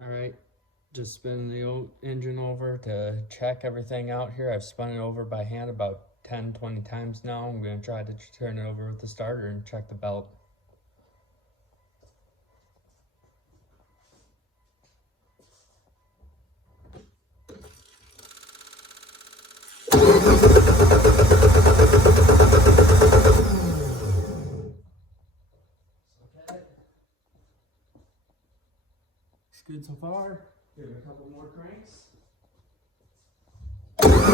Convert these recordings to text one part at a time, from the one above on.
All right, just spinning the engine over to check everything out here. I've spun it over by hand about 10-20 times now. I'm going to try to turn it over with the starter and check the belt. Looks good so far. Give it a couple more cranks. Alright,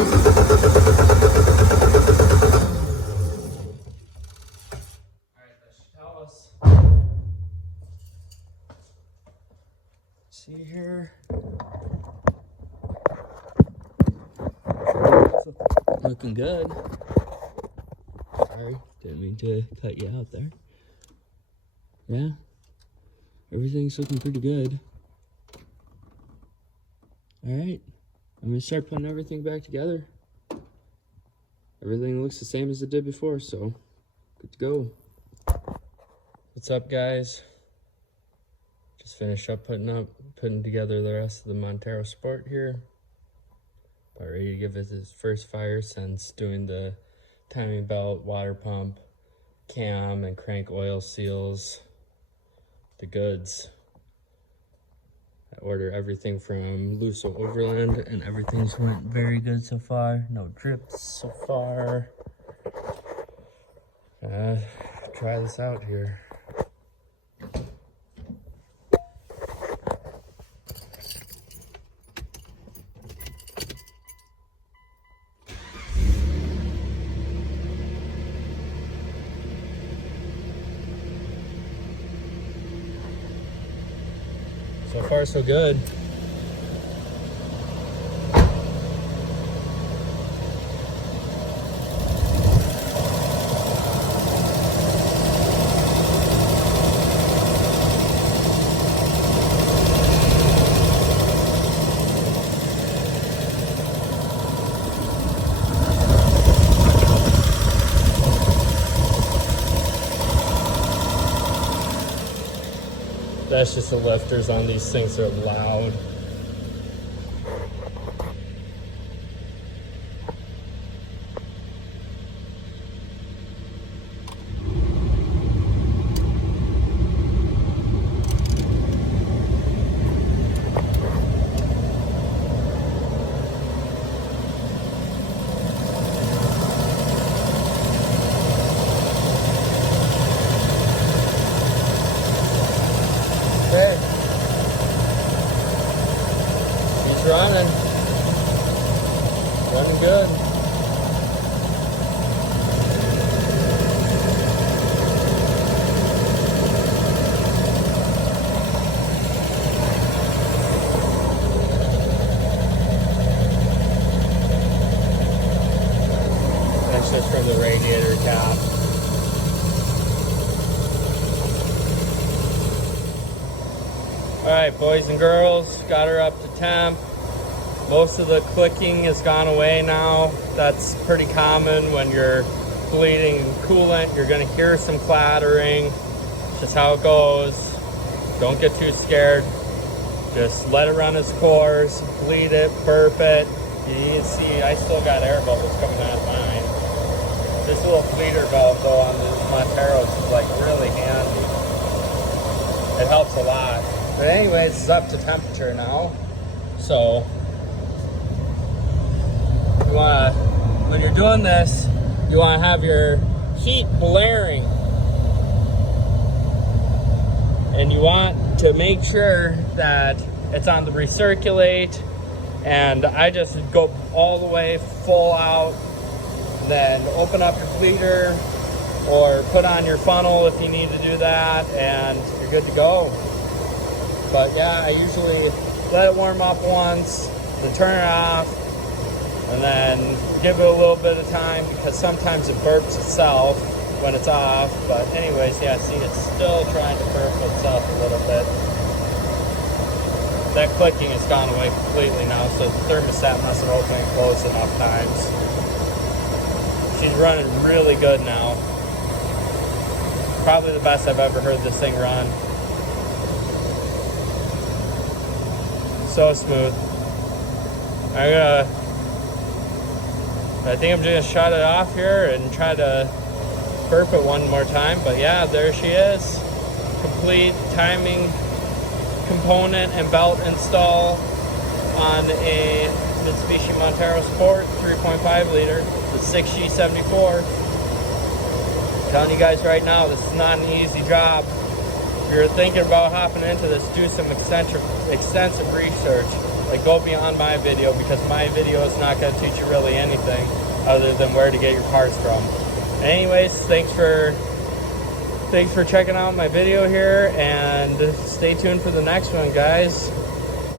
that should tell us. See here. Looking good. Sorry, didn't mean to cut you out there. Yeah, everything's looking pretty good. All right, I'm gonna start putting everything back together. Everything looks the same as it did before, so good to go. What's up, guys? Just finished up putting together the rest of the Montero Sport here. About ready to give it its first fire since doing the timing belt, water pump, cam, and crank oil seals. The goods. I order everything from Luso Overland, and everything's went very good so far. No drips so far. Try this out here. So far, so good. That's just the lifters on these things are loud. Okay. He's running good. That's just from the radiator cap. Alright, boys and girls, got her up to temp. Most of the clicking has gone away now. That's pretty common when you're bleeding coolant. You're going to hear some clattering. It's just how it goes. Don't get too scared. Just let it run its course, bleed it, burp it. You can see I still got air bubbles coming out of mine. This little bleeder valve though on the Montero is like really handy. It helps a lot. But anyways, it's up to temperature now. So when you're doing this, you want to have your heat blaring. And you want to make sure that it's on the recirculate. And I just go all the way full out. Then open up your bleeder or put on your funnel if you need to do that, and you're good to go. But yeah, I usually let it warm up once, then turn it off, and then give it a little bit of time because sometimes it burps itself when it's off. But anyways, yeah, see, it's still trying to burp itself a little bit. That clicking has gone away completely now, so the thermostat must have opened and closed enough times. She's running really good now. Probably the best I've ever heard this thing run. So smooth. I think I'm just gonna shut it off here and try to burp it one more time. But yeah, there she is. Complete timing component and belt install on a Mitsubishi Montero Sport 3.5 liter, the 6G74. I'm telling you guys right now, this is not an easy job. If you're thinking about hopping into this, do some extensive research. Like, go beyond my video, because my video is not going to teach you really anything other than where to get your parts from. Anyways, thanks for checking out my video here, and stay tuned for the next one, guys.